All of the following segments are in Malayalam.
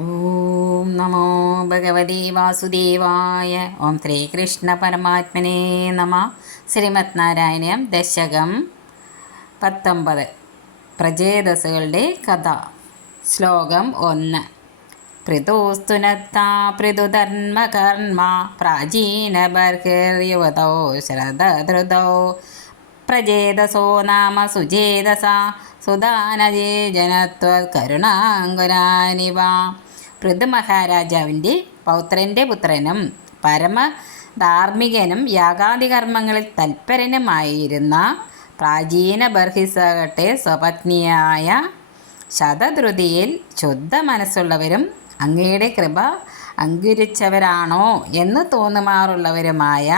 ഓം നമോ ഭഗവതി വാസുദേവായ. ഓം ശ്രീകൃഷ്ണ പരമാത്മനേ നമ. ശ്രീമത് നാരായണീയം ദശകം പത്തൊമ്പത്. പ്രജേതസുകളുടെ കഥ. ശ്ലോകം ഒന്ന്. പൃഥുസ്തുനത്താ പ്രാചീന ബർഹിർയുവതോ ശ്രദ്ധധൃതോ പ്രജേതസോ നാമ സുജേതസ. സുധാനജേ ജനത്വകരുണാങ്കുരാനിവ പൃഥു മഹാരാജാവിന്റെ പൗത്രന്റെ പുത്രനും പരമ ധാർമ്മികനും യാഗാദി കർമ്മങ്ങളിൽ തൽപരനുമായിരുന്ന പ്രാചീന ബർഹിസകട്ടെ സ്വപത്നിയായ ശതധൃതിയിൽ ശുദ്ധ മനസ്സുള്ളവരും അങ്ങയുടെ കൃപ അങ്കുരിച്ചവരാണോ എന്ന് തോന്നുമാറുള്ളവരുമായ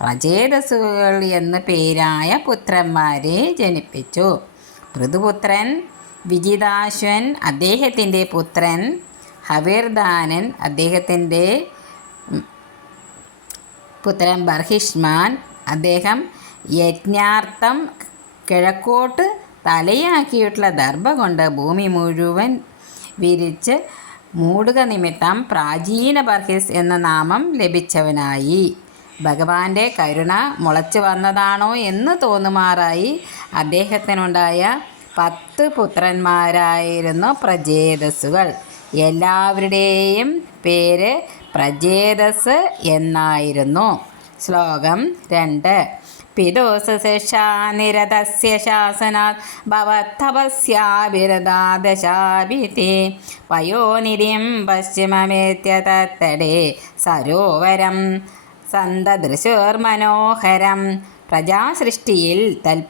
പ്രചേതസുകൾ എന്നു പേരായ പുത്രന്മാരെ ജനിപ്പിച്ചു. പൃഥുപുത്രൻ വിജിതാശ്വൻ അദ്ദേഹത്തിന്റെ പുത്രൻ ഹവീർദാനൻ അദ്ദേഹത്തിന്റെ പുത്രൻ ബർഹിഷ്മാൻ അദ്ദേഹം യജ്ഞാർത്ഥം കിഴക്കോട്ട് തലയാക്കിയിട്ടുള്ള ദർഭ കൊണ്ട് ഭൂമി മുഴുവൻ വിരിച്ച് മൂടുക നിമിത്തം പ്രാചീന ബർഹിസ് എന്ന നാമം ലഭിച്ചവനായി. ഭഗവാന്റെ കരുണ മുളച്ചു വന്നതാണോ എന്ന് തോന്നുമാറായി അദ്ദേഹത്തിനുണ്ടായ പത്ത് പുത്രന്മാരായിരുന്നു പ്രജേതസ്സുകൾ. എല്ലാവരുടെയും പേര് പ്രജേതസ് എന്നായിരുന്നു. ശ്ലോകം രണ്ട്. പിതോസശാനിരതസ്യ ശാസനാത് ഭവത്തപസ്യാഭിരതാദശാഭിത്തെ പയോനിധിം പശ്ചിമമേത്യ തത്തടെ സരോവരം സന്തദൃശോർമനോഹരം. പ്രജാസൃഷ്ടിയിൽ തൽ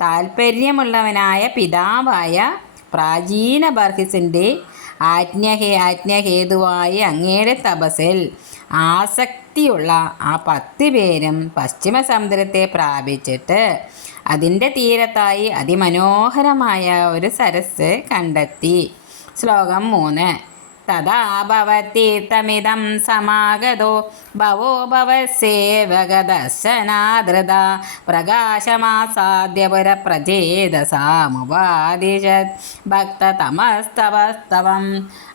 താൽപ്പര്യമുള്ളവനായ പിതാവായ പ്രാചീന ബർഹിസിന്റെ ആജ്ഞഹേ ആജ്ഞഹേതുവായി അങ്ങയുടെ തപസിൽ ആസക്തിയുള്ള ആ പത്ത് പേരും പശ്ചിമ സമുദ്രത്തെ പ്രാപിച്ചിട്ട് അതിന്റെ തീരത്തായി അതിമനോഹരമായ ഒരു സരസ് കണ്ടെത്തി. ശ്ലോകം മൂന്ന്. തഥാ ഭവത്തീർത്ഥമിതം സമാഗതോ ഭവോ ഭവസേവകദർശനാദൃത പ്രകാശമാസാദ്യപുര പ്രചേതസാമുപാദിശത് ഭക്തതമസ്തവസ്തവം.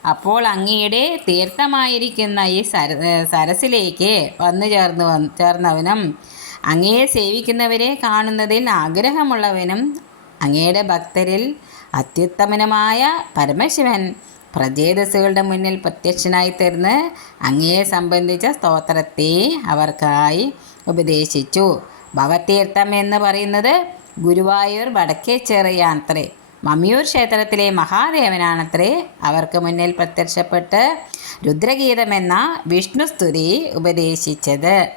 അപ്പോൾ അങ്ങയുടെ തീർത്ഥമായിരിക്കുന്ന ഈ സര സരസിലേക്ക് വന്നു ചേർന്ന് വന്ന് ചേർന്നവനും അങ്ങയെ സേവിക്കുന്നവരെ കാണുന്നതിൽ ആഗ്രഹമുള്ളവനും അങ്ങയുടെ ഭക്തരിൽ അത്യുത്തമനുമായ പരമശിവൻ പ്രജേതസ്സുകളുടെ മുന്നിൽ പ്രത്യക്ഷനായി തീർന്ന് അങ്ങയെ സംബന്ധിച്ച സ്തോത്രത്തെ അവർക്കായി ഉപദേശിച്ചു. ഭവതീർത്ഥം എന്ന് പറയുന്നത് ഗുരുവായൂർ വടക്കേച്ചേറിയാണത്രേ മമ്മിയൂർ ക്ഷേത്രത്തിലെ മഹാദേവനാണത്രേ. അവർക്ക് മുന്നിൽ പ്രത്യക്ഷപ്പെട്ട് രുദ്രഗീതമെന്ന വിഷ്ണുസ്തുതി ഉപദേശിച്ചത്.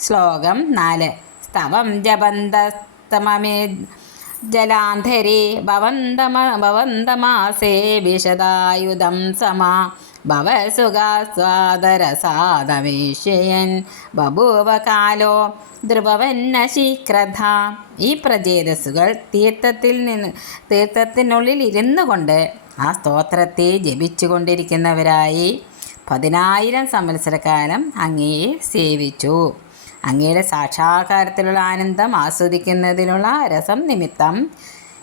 ശ്ലോകം നാല്. സ്തവം ജപന്തസ്തമമേ ജലാന്ധരി ഭവന്തമ ഭവന്തമാസേ വിശദായുധം സമാ. ഭവസുഖാസ്വാദരസാദമീഷയൻ ബഭൂവ കാലോ ധ്രുവവന്ന ഈ പ്രചേതസ്സുകൾ തീർത്ഥത്തിൽ നിന്ന് തീർത്ഥത്തിനുള്ളിൽ ഇരുന്നു കൊണ്ട് ആ സ്തോത്രത്തെ ജപിച്ചു കൊണ്ടിരിക്കുന്നവരായി പതിനായിരം സംവത്സരക്കാലം അങ്ങയെ സേവിച്ചു. അങ്ങയുടെ സാക്ഷാത്കാരത്തിലുള്ള ആനന്ദം ആസ്വദിക്കുന്നതിനുള്ള രസം നിമിത്തം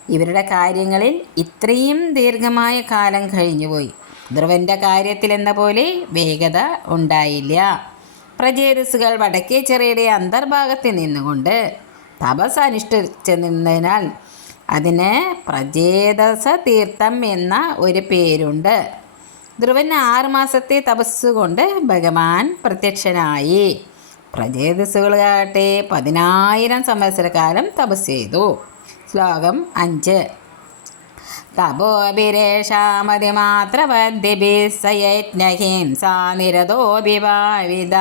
ഇവരുടെ കാര്യങ്ങളിൽ ഇത്രയും ദീർഘമായ കാലം കഴിഞ്ഞുപോയി. ധ്രുവന്റെ കാര്യത്തിൽ എന്ന പോലെ വേഗത ഉണ്ടായില്ല. പ്രജേതസ്സുകൾ വടക്കേ ചെറിയുടെ അന്തർഭാഗത്ത് നിന്നുകൊണ്ട് തപസ് അനുഷ്ഠിച്ചു നിന്നതിനാൽ അതിന് പ്രജേതസ തീർത്ഥം എന്ന ഒരു പേരുണ്ട്. ധ്രുവൻ ആറുമാസത്തെ തപസ്സുകൊണ്ട് ഭഗവാൻ പ്രത്യക്ഷനായി. പ്രജേതസ്സുകളാകട്ടെ പതിനായിരം സംവത്സരകാലം തപസ് ചെയ്തു. ശ്ലോകം അഞ്ച്. തപോഭിരേഷാമതിമാത്രവദ്യഭിസയജ്ഞഹിംസാ നിരതോഭിഭാവിത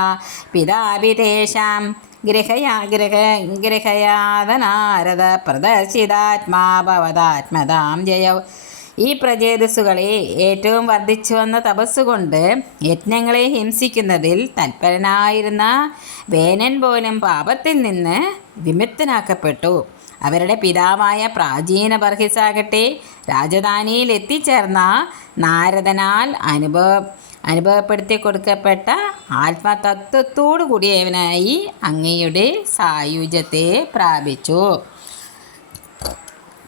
പിതാഭിതേഷാം ഗൃഹയാ ഗൃഹ ഗൃഹയാതനാരദ പ്രദർശിതാത്മാ ഭവതാത്മതാം ജയൗ. ഈ പ്രചേതസ്സുകളെ ഏറ്റവും വർദ്ധിച്ചു വന്ന തപസ്സുകൊണ്ട് യജ്ഞങ്ങളെ ഹിംസിക്കുന്നതിൽ തൽപരനായിരുന്ന വേനൻ പോലും പാപത്തിൽ നിന്ന് വിമുക്തനാക്കപ്പെട്ടു. അവരുടെ പിതാവായ പ്രാചീന ബർഹിസാകട്ടെ രാജധാനിയിൽ എത്തിച്ചേർന്ന നാരദനാൽ അനുഭവ അനുഭവപ്പെടുത്തി കൊടുക്കപ്പെട്ട ആത്മതത്വത്തോടു കൂടിയവനായി അങ്ങയുടെ സായുജ്യത്തെ പ്രാപിച്ചു.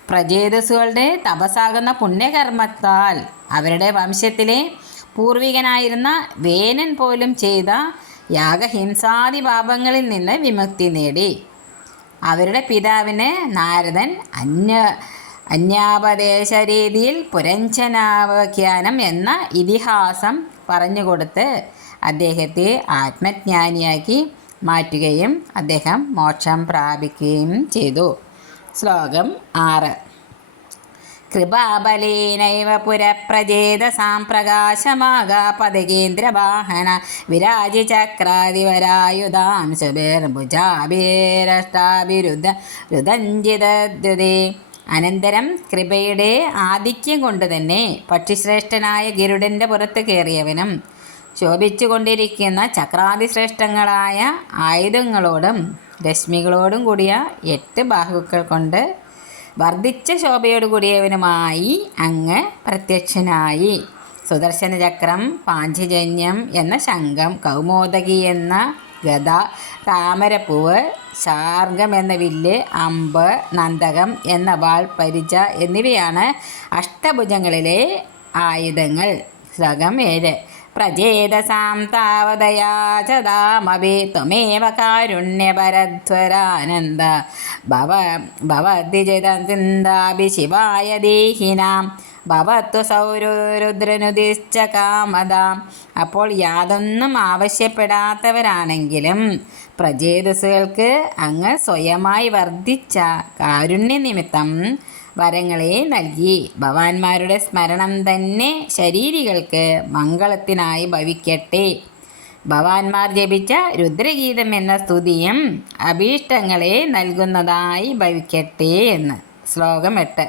പ്രജേതസ്സുകളുടെ തപസ്സാകുന്ന പുണ്യകർമ്മത്താൽ അവരുടെ വംശത്തിലെ പൂർവികനായിരുന്ന വേനൻ പോലും ചെയ്ത യാഗഹിംസാദി പാപങ്ങളിൽ നിന്ന് വിമുക്തി നേടി. അവരുടെ പിതാവിന് നാരദൻ അന്യ അന്യാപദേശ രീതിയിൽ പുരഞ്ജനാവഖ്യാനം എന്ന ഇതിഹാസം പറഞ്ഞുകൊടുത്ത് അദ്ദേഹത്തെ ആത്മജ്ഞാനിയാക്കി മാറ്റുകയും അദ്ദേഹം മോക്ഷം പ്രാപിക്കുകയും ചെയ്തു. ശ്ലോകം ആറ്. കൃപാബലേനൈവ പുരപ്രജേതസാം പ്രകാശമാകാ പദകേന്ദ്രവാഹന വിരാജി ചക്രാതിവരായുധാം ശുഭിർഭുജാഭിരഷ്ടാഭിരുദ്ധ രുദഞ്ജിതദ്യുതേ അനന്തരം കൃപയുടെ ആധിക്യം കൊണ്ട് തന്നെ പക്ഷിശ്രേഷ്ഠനായ ഗരുഡന്റെ പുറത്ത് കയറിയവനും ശോഭിച്ചുകൊണ്ടിരിക്കുന്ന ചക്രാതിശ്രേഷ്ഠങ്ങളായ ആയുധങ്ങളോടും രശ്മികളോടും കൂടിയ എട്ട് ബാഹുക്കൾ കൊണ്ട് വർദ്ധിച്ച ശോഭയോടുകൂടിയവനുമായി അങ്ങ് പ്രത്യക്ഷനായി. സുദർശന ചക്രം പാഞ്ചജന്യം എന്ന ശംഖം കൗമോദകി എന്ന ഗത താമരപ്പൂവ് ശാർഗം എന്ന വില്ല് അമ്പ് നന്ദകം എന്ന വാൾ പരിച എന്നിവയാണ് അഷ്ടഭുജങ്ങളിലെ ആയുധങ്ങൾ. ശ്ലോകം ഏഴ്. പ്രചേതസാം താവതയാചതാമപി ത്വമേവ കാരുണ്യപരധ്വരാനന്ദ. ഭവ ഭവതിജിതന്താഭി ശിവായ ദേഹിനാം. ഭവത്വ സൗരോരുദ്രനുദിശ്ച കാമതാം. അപ്പോൾ യാതൊന്നും ആവശ്യപ്പെടാത്തവരാണെങ്കിലും പ്രചേതസുകൾക്ക് അങ്ങ് സ്വയമായി വർദ്ധിച്ച കാരുണ്യ നിമിത്തം വരങ്ങളെ നൽകി. ഭവാന്മാരുടെ സ്മരണം തന്നെ ശരീരികൾക്ക് മംഗളത്തിനായി ഭവിക്കട്ടെ. ഭവാന്മാർ ജപിച്ച രുദ്രഗീതം എന്ന സ്തുതിയും അഭീഷ്ടങ്ങളെ നൽകുന്നതായി ഭവിക്കട്ടെ എന്ന്. ശ്ലോകം എട്ട്.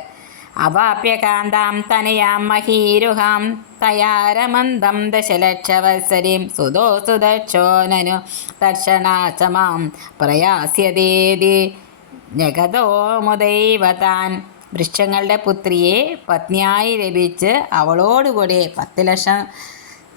അവാപ്യകാന്താം തനയാം മഹീരുഹാം തയാരമന്ദം ദശലക്ഷവത്സരീം സുതോ സുദക്ഷോനനു ദർശനാശമാം പ്രയാസ്യതേതി ജഗതോ മുദൈവതാൻ വൃക്ഷങ്ങളുടെ പുത്രിയെ പത്നിയായി ലഭിച്ച് അവളോടുകൂടി പത്ത് ലക്ഷം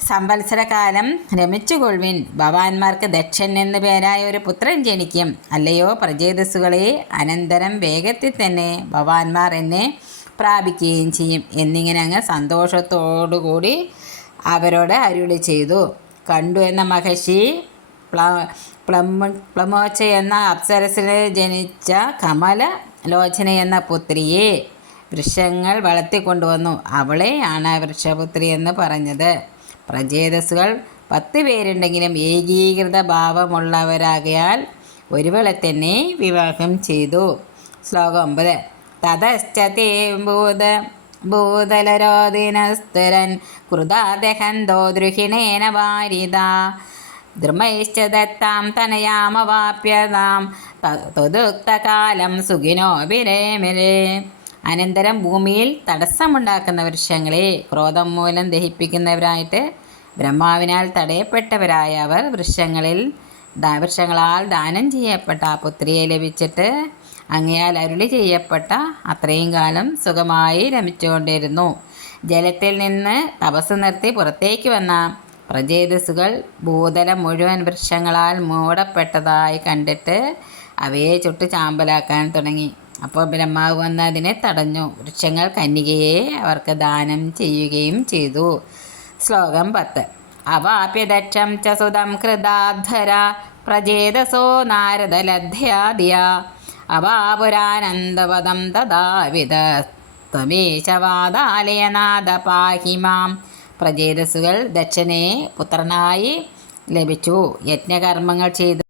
സംവത്സരകാലം രമിച്ചുകൊള്ളുവിൻ. ഭവാന്മാർക്ക് ദക്ഷൻ എന്നു പേരായ ഒരു പുത്രൻ ജനിക്കും. അല്ലയോ പ്രജേതസ്സുകളെ അനന്തരം വേഗത്തിൽ തന്നെ ഭവാന്മാർ എന്നെ പ്രാപിക്കുകയും ചെയ്യും. എന്നിങ്ങനെ അങ്ങ് സന്തോഷത്തോടുകൂടി അവരോട് അരുളി ചെയ്തു. കണ്ടു എന്ന മഹർഷി പ്ല പ്ലമ പ്ലമോച്ച എന്ന അപ്സരസിന് ജനിച്ച കമല ലോചന എന്ന പുത്രിയെ വൃക്ഷങ്ങൾ വളർത്തിക്കൊണ്ടുവന്നു. അവളെയാണ് വൃക്ഷപുത്രി എന്ന് പറഞ്ഞത്. പ്രചേതസ്സുകൾ പത്ത് പേരുണ്ടെങ്കിലും ഏകീകൃത ഭാവമുള്ളവരാകയാൽ ഒരുവളെ തന്നെ വിവാഹം ചെയ്തു. ശ്ലോകം ഒമ്പത്. തതശ്ചതേ ഭൂത ഭൂതലരോദിനസ്തരൻ കൃതാദഹന്തോ ദ്രുഹിണേന വാരിത. ദ്രുമൈശ്ച ദത്താം തനയാമവാപ്യതാം തൊതുക്തകാലം സുഖിനോ വിരേമിരേ അനന്തരം ഭൂമിയിൽ തടസ്സമുണ്ടാക്കുന്ന വൃക്ഷങ്ങളെ ക്രോധം മൂലം ദഹിപ്പിക്കുന്നവരായിട്ട് ബ്രഹ്മാവിനാൽ തടയപ്പെട്ടവരായ അവർ വൃക്ഷങ്ങളിൽ വൃക്ഷങ്ങളാൽ ദാനം ചെയ്യപ്പെട്ട ആ പുത്രിയെ ലഭിച്ചിട്ട് അങ്ങയാൽ അരുളി ചെയ്യപ്പെട്ട അത്രയും കാലം സുഖമായി രമിച്ചുകൊണ്ടിരുന്നു. ജലത്തിൽ നിന്ന് തപസ് നിർത്തി പുറത്തേക്ക് വന്ന പ്രജേതസുകൾ ഭൂതലം മുഴുവൻ വൃക്ഷങ്ങളാൽ മൂടപ്പെട്ടതായി കണ്ടിട്ട് അവയെ ചുട്ട് ചാമ്പലാക്കാൻ തുടങ്ങി. അപ്പോൾ ബ്രഹ്മാവ് വന്ന് അതിനെ തടഞ്ഞു. വൃക്ഷങ്ങൾ കന്നികയെ അവർക്ക് ദാനം ചെയ്യുകയും ചെയ്തു. ശ്ലോകം പത്ത്. അവാപ്യദക്ഷം ച സുതം കൃതാധര പ്രചേതസോ നാരദലധ്യാദിയ അവാപുരാനന്ദവദം തഥാവിധ ത്വമേശവാദാലയനാഥ പാഹി മാം. പ്രജേതസ്സുകൾ ദക്ഷനെ പുത്രനായി ലഭിച്ചു. യജ്ഞകർമ്മങ്ങൾ ചെയ്ത്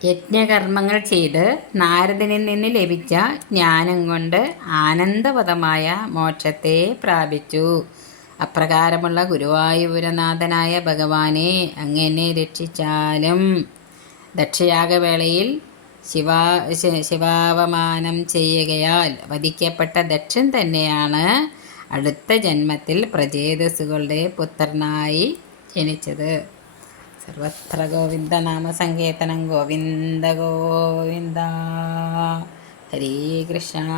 യജ്ഞകർമ്മങ്ങൾ ചെയ്ത് നാരദനിൽ നിന്ന് ലഭിച്ച ജ്ഞാനം കൊണ്ട് ആനന്ദപദമായ മോക്ഷത്തെ പ്രാപിച്ചു. അപ്രകാരമുള്ള ഗുരുവായൂരനാഥനായ ഭഗവാനെ അങ്ങനെ രക്ഷിച്ചാലും ദക്ഷയാഗവേളയിൽ ശിവാ ശിവാവമാനം ചെയ്യുകയാൽ വധിക്കപ്പെട്ട ദക്ഷൻ തന്നെയാണ് അടുത്ത ജന്മത്തിൽ പ്രചേതസ്സുകളുടെ പുത്രനായി ജനിച്ചത്. സർവത്ര ഗോവിന്ദ നാമസങ്കീർത്തനം. ഗോവിന്ദ ഗോവിന്ദ. ഹരേ കൃഷ്ണ.